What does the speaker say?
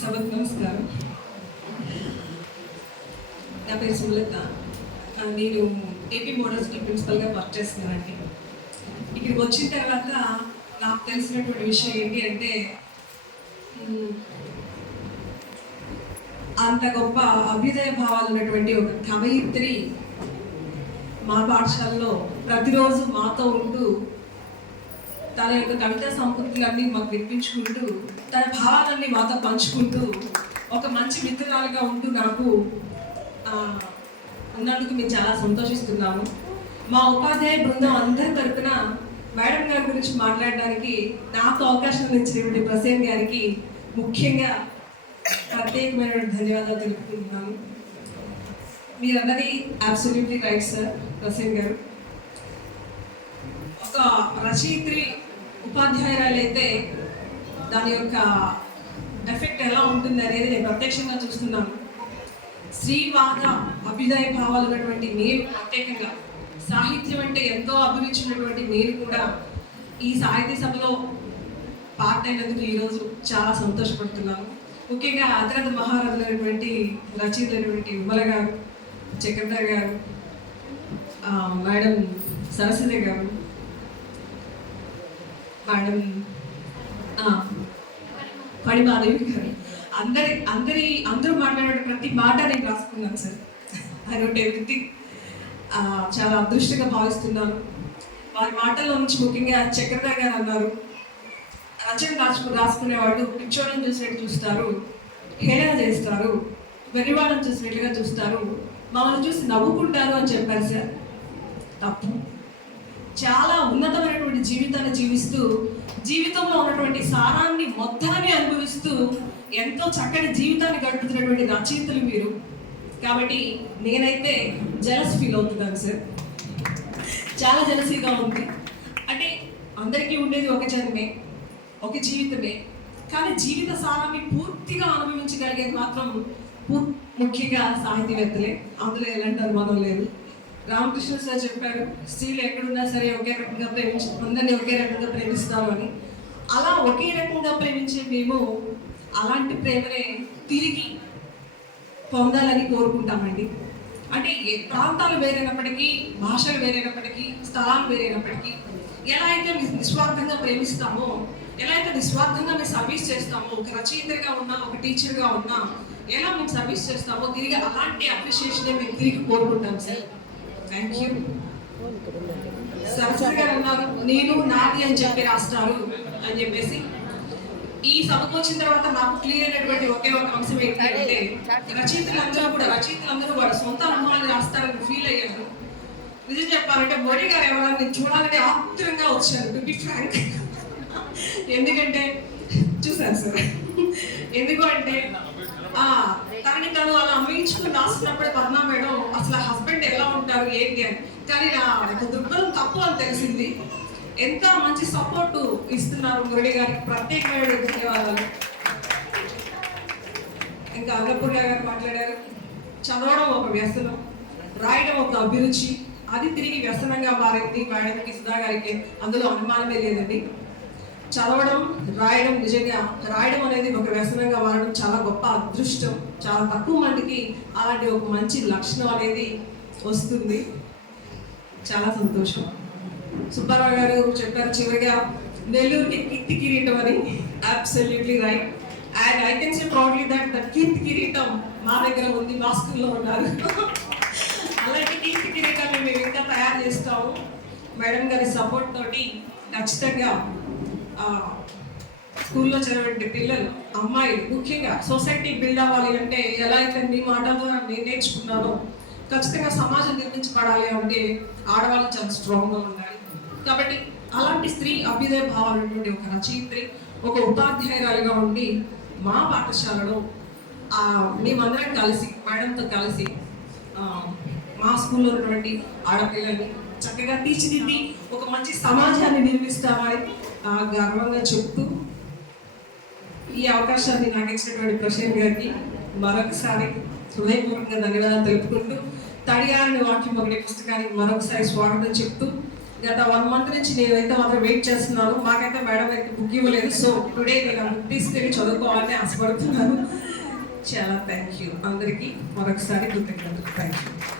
సభకు నమస్కారం. నా పేరు సుమలత నేను ఏపీ మోడల్స్కి ప్రిన్సిపల్గా వర్క్ చేస్తున్నానండి. ఇక్కడికి వచ్చిన తర్వాత నాకు తెలిసినటువంటి విషయం ఏంటి అంటే అంత గొప్ప అభ్యుదయ భావాలు ఉన్నటువంటి ఒక కవయిత్రి మా పాఠశాలలో ప్రతిరోజు మాతో ఉంటూ తన యొక్క కవితా సంపత్తులన్నీ మాకు వినిపించుకుంటూ తన భావాలన్నీ మాతో పంచుకుంటూ ఒక మంచి మిత్రురాలుగా ఉంటూ నాకు ఉన్నందుకు మేము చాలా సంతోషిస్తున్నాము. మా ఉపాధ్యాయ బృందం అందరి తరపున మేడం గారి గురించి మాట్లాడడానికి నాకు అవకాశం ఇచ్చినటువంటి ప్రసేన్ గారికి ముఖ్యంగా ప్రత్యేకమైన ధన్యవాదాలు తెలుపుకుంటున్నాను. మీరందరి అబ్సల్యూట్లీ రైట్ సార్ ప్రసేన్ గారు. ఒక రచయిత్రి ఉపాధ్యాయురాలు అయితే దాని యొక్క ఎఫెక్ట్ ఎలా ఉంటుంది అనేది నేను ప్రత్యక్షంగా చూస్తున్నాను. స్త్రీవాద అభ్యుదయ భావాలు ఉన్నటువంటి నేను ప్రత్యేకంగా సాహిత్యం అంటే ఎంతో అభిరుచి ఉన్నటువంటి నేను కూడా ఈ సాహిత్య సభలో పార్ట్ అయినందుకు ఈరోజు చాలా సంతోషపడుతున్నాను. ముఖ్యంగా ఆదరణ మహారాజులైనటువంటి రచయితలైనటువంటి ఉమ్మల గారు చక్రధర్ గారు మేడం సరస్వతి గారు మేడం ఆ, పడిమాధవి గారు. అందరి అందరి అందరూ మాట్లాడే ప్రతి మాట నేను రాసుకున్నాను సార్. ఐ నోట్ ఎవ్రీథింగ్ చాలా అదృష్టంగా భావిస్తున్నాను. వారి మాటల్లో నుంచి ముఖ్యంగా చక్రధర్ గారు అన్నారు. రచన రాసుకు రాసుకునేవాడు పిచ్చోళ్ళని చూసినట్టు చూస్తారు హేళన చేస్తారు వెర్రివాళ్ళని చూసినట్లుగా చూస్తారు. మమ్మల్ని చూసి నవ్వుకుంటారు అని చెప్పారు సార్. తప్పు. చాలా ఉన్నతమైనటువంటి జీవితాన్ని జీవిస్తూ జీవితంలో ఉన్నటువంటి సారాన్ని మొత్తాన్ని అనుభవిస్తూ ఎంతో చక్కని జీవితాన్ని గడుపుతున్నటువంటి రచయితలు మీరు. కాబట్టి నేనైతే జలస్ ఫీల్ అవుతున్నాను సార్. చాలా జలసీగా ఉంది. అంటే అందరికీ ఉండేది ఒక జన్మే ఒక జీవితమే. కానీ జీవిత సారాన్ని పూర్తిగా అనుభవించగలిగేది మాత్రం ముఖ్యంగా సాహితీవేత్తలే. అందులో ఎలాంటి అనుమానం లేదు. రామకృష్ణ సార్ చెప్పారు స్త్రీలు ఎక్కడున్నా సరే ఒకే రకంగా ప్రేమించి అందరినీ ఒకే రకంగా ప్రేమిస్తారు అని. అలా ఒకే రకంగా ప్రేమించే మేము అలాంటి ప్రేమనే తిరిగి పొందాలని కోరుకుంటామండి. అంటే ప్రాంతాలు వేరైనప్పటికీ భాషలు వేరైనప్పటికీ స్థలాలు వేరైనప్పటికీ ఎలా అయితే నిస్వార్థంగా ప్రేమిస్తామో ఎలా అయితే నిస్వార్థంగా మేము సర్వీస్ చేస్తామో ఒక రచయితగా ఉన్నా ఒక టీచర్గా ఉన్నా ఎలా మేము సర్వీస్ చేస్తామో తిరిగి అలాంటి అప్రిషియేషన్ మేము తిరిగి కోరుకుంటాం సార్. నేను నాది అని చెప్పి రాస్తారు అని చెప్పేసి. ఈ సభకు వచ్చిన తర్వాత నాకు క్లియర్ అయినటువంటి ఒకే ఒక అంశం ఏంటంటే రచయితలందరూ కూడా రచయితలందరూ వాళ్ళ సొంత అనుభవాలు రాస్తారని ఫీల్ అయ్యారు. నిజం చెప్పాలంటే మోడీ గారు ఎవరైనా నేను చూడాలని ఆత్రంగా వచ్చాను టు బి ఫ్రాంక్ ఎందుకంటే చూసాను సార్? ఎందుకు అంటే అలా అమ్మించుకుని పద్మా మేడం అసలు హస్బెండ్ ఎలా ఉంటారు ఏంటి అని. కానీ నా యొక్క దృక్పథం తప్పు అని తెలిసింది. ఎంత మంచి సపోర్ట్ ఇస్తున్నారు మురళి గారికి. ప్రత్యేకమైన ధన్యవాదాలు. ఇంకా అన్నపూర్ణ గారు మాట్లాడారు. చదవడం ఒక వ్యసనం రాయడం ఒక అభిరుచి. అది తిరిగి వ్యసనంగా మారింది మేడంకి సుధా గారికి. అందులో అనుమానమే లేదండి. చదవడం రాయడం నిజంగా రాయడం అనేది ఒక వ్యసనంగా మారడం చాలా గొప్ప అదృష్టం. చాలా తక్కువ మందికి అలాంటి ఒక మంచి లక్షణం అనేది వస్తుంది. చాలా సంతోషం. సుబ్బారావు గారు చెప్పారు చివరిగా నెల్లూరుకి కీర్తి కిరీటం అని. Absolutely right and I can say proudly that that కీర్తి కిరీటం మా దగ్గర ఉంది మా స్కూల్లో ఉన్నారు. అలాంటి కీర్తి కిరీటాన్ని మేము ఇంకా తయారు చేస్తాము. మేడం గారి సపోర్ట్ తోటి ఖచ్చితంగా స్కూల్లో చదివే పిల్లలు అమ్మాయిలు ముఖ్యంగా సొసైటీ బిల్డ్ అవ్వాలి అంటే ఎలా అయితే నీ మాటల ద్వారా నేను నేర్చుకున్నానో ఖచ్చితంగా సమాజం నిర్మించబడాలి అంటే ఆడవాళ్ళు చాలా స్ట్రాంగ్గా ఉండాలి. కాబట్టి అలాంటి స్త్రీ అభ్యుదయ భావాలు ఉన్నటువంటి ఒక రచయిత్రి ఒక ఉపాధ్యాయురాలుగా ఉండి మా పాఠశాలలో మేమందరం కలిసి మేడంతో కలిసి మా స్కూల్లో ఉన్నటువంటి ఆడపిల్లల్ని చక్కగా తీర్చిదిద్ది ఒక మంచి సమాజాన్ని నిర్మిస్తామని గర్వంగా చెప్తూ ఈ అవకాశాన్ని నాకు ఇచ్చినటువంటి ప్రశాంత్ గారికి మరొకసారి హృదయపూర్వకంగా ధన్యవాదాలు తెలుపుకుంటూ తడియారని వాక్యం ఒకటి పుస్తకానికి మరొకసారి స్వాగతం చెప్తూ గత వన్ మంత్ నుంచి నేనైతే మాత్రం వెయిట్ చేస్తున్నాను. మాకైతే మేడం అయితే బుక్ ఇవ్వలేదు. సో టుడే నేను ఆ బుక్ తీసుకెళ్ళి చదువుకోవాలని ఆశపడుతున్నాను. చాలా థ్యాంక్ యూ అందరికీ మరొకసారి కృతజ్ఞతలు. Thank you